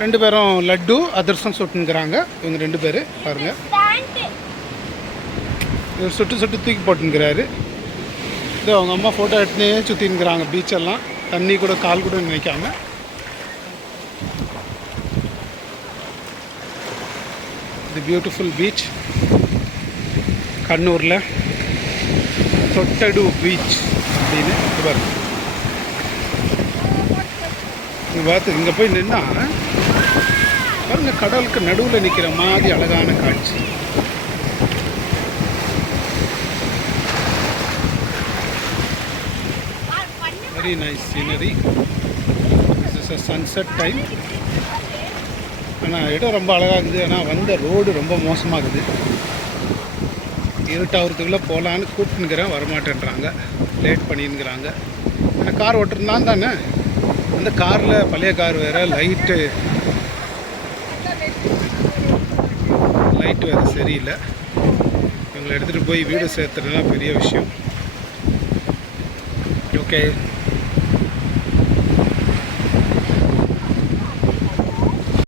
ரெண்டு பேரும் லட்டு அதிரசம் சுட்டுங்கிறாங்க. இவங்க ரெண்டு பேர் பாருங்கள். இவர் சுட்டு தூக்கி போட்டுங்கிறாரு. இது அவங்க அம்மா ஃபோட்டோ எடுத்துனே சுற்றினுங்கிறாங்க பீச்செல்லாம். தண்ணி கூட கால் கூட நினைக்காம. இது பியூட்டிஃபுல் பீச் கண்ணூரில் தொட்டடு பீச் அப்படின்னு பாருங்க. இங்கே பார்த்து இங்கே போய் நின்னா பாருங்க, கடலுக்கு நடுவில் நிற்கிற மாதிரி அழகான காட்சி. Very nice scenery. This is a sunset time. ஆனால் இடம் ரொம்ப அழகாக இருக்குது. ஆனால் வந்த ரோடு ரொம்ப மோசமாகுது. இருட்டாகிறதுக்குள்ளே போகலான்னு கூப்பிட்டுங்கிறேன், வரமாட்டேன்றாங்க, லேட் பண்ணிங்கிறாங்க. ஆனால் கார் ஓட்டுறதுனான் தானே. அந்த காரில் பழைய கார் வேறு, லைட்டு வேறு சரியில்லை. இவங்களை எடுத்துகிட்டு போய் வீடு சேர்த்துறதுனா பெரிய விஷயம். ஓகே.